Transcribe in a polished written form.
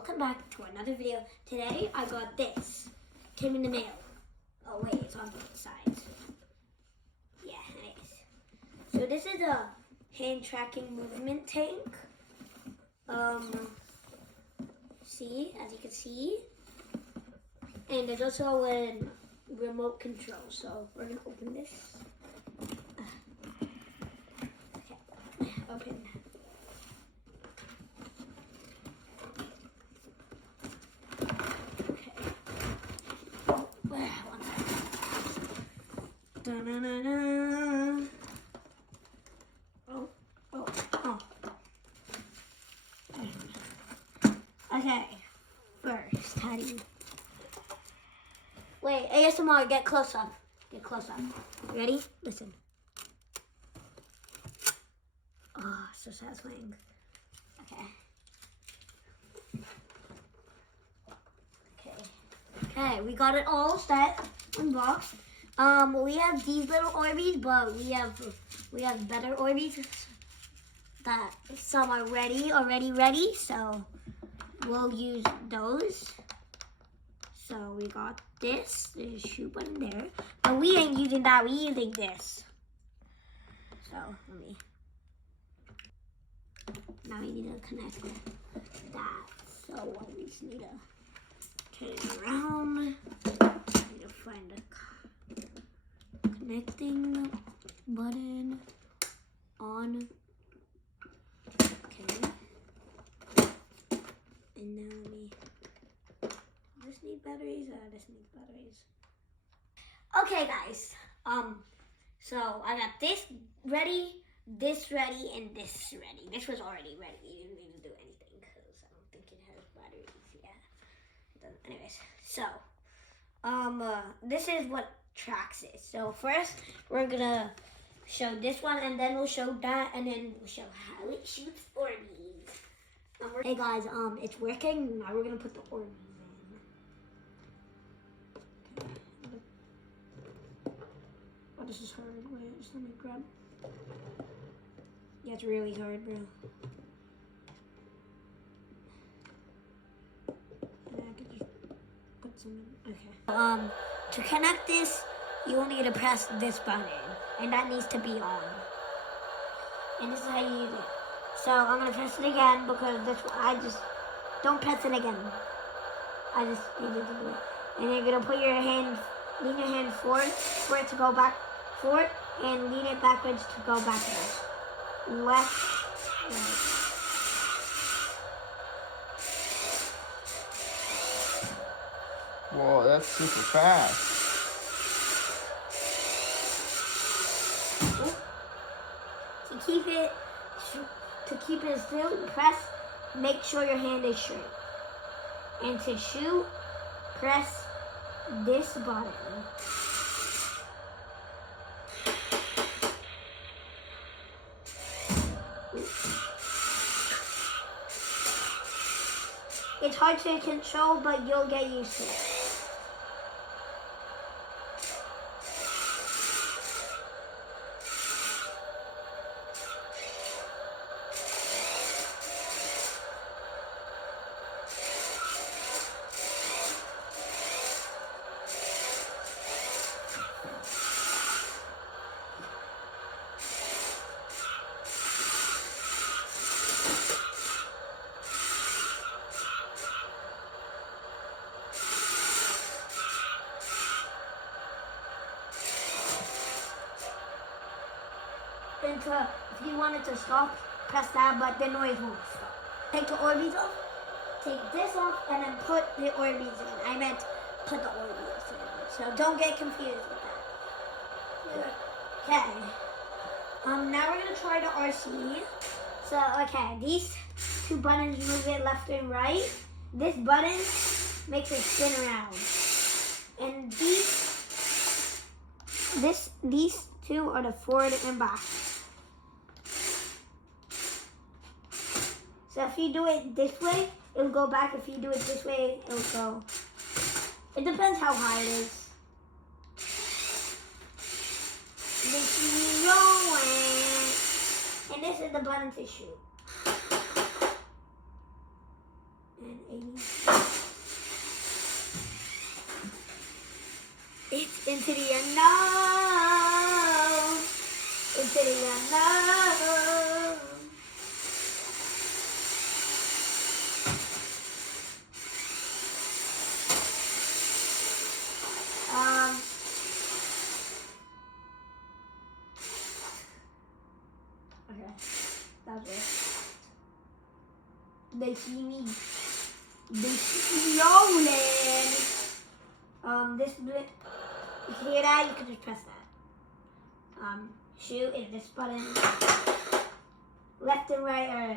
welcome back to another video. Today I got this. Came in the mail. Oh wait, it's on both sides. Yeah, it is. So this is a hand tracking movement tank. See, as you can see. And there's also a remote control. So we're gonna open this. Okay, open. Da-na-na-na. Oh. Okay, first, how do you... Wait, ASMR, get close up. Get close up. Ready? Listen. Oh, so satisfying. Okay, we got it all set, unboxed. We have these little Orbeez, but we have better Orbeez that some are already ready, so we'll use those. So we got this, there's a shoe button there, but we ain't using that, we using this. So now we need to connect that. So we just need to turn it around. We need to find a connecting button on. Okay. And now this need batteries? This needs batteries. Okay, guys. So I got this ready, and this ready. This was already ready. You didn't need to do anything because I don't think it has batteries. Yeah. Anyways, so this is what tracks it. So first we're gonna show this one, and then we'll show that, and then we'll show how it shoots Orbeez. Hey guys, it's working. Now we're gonna put the Orbeez in. Okay. Oh, this is hard. Wait, just let me grab. Yeah, it's really hard, bro. And I could just put some in. Okay. To connect this, you will need to press this button, and that needs to be on. And this is how you use it. So I'm gonna press it again because don't press it again. I just need you to do it. And you're gonna put your hand, lean your hand forward for it to go back forward, and lean it backwards to go backwards. Left, right. Whoa, that's super fast. To keep it still, press, make sure your hand is straight. And to shoot, press this button. It's hard to control, but you'll get used to it. And if you want it to stop, press that, but the noise won't stop. Take the Orbeez off, take this off, and then put the Orbeez in. I meant put the Orbeez in. So don't get confused with that. Okay. Now we're gonna try the RC. So okay, these two buttons move it left and right. This button makes it spin around. And these two are the forward and back. So if you do it this way, it'll go back. If you do it this way, it'll go. It depends how high it is. This is rolling. And this is the button to shoot. And baby. It's into the unknown. Into the unknown. Okay, that's it. They see me rolling. This bit, you can hear that? You can just press that. Shoot is this button. Left and right are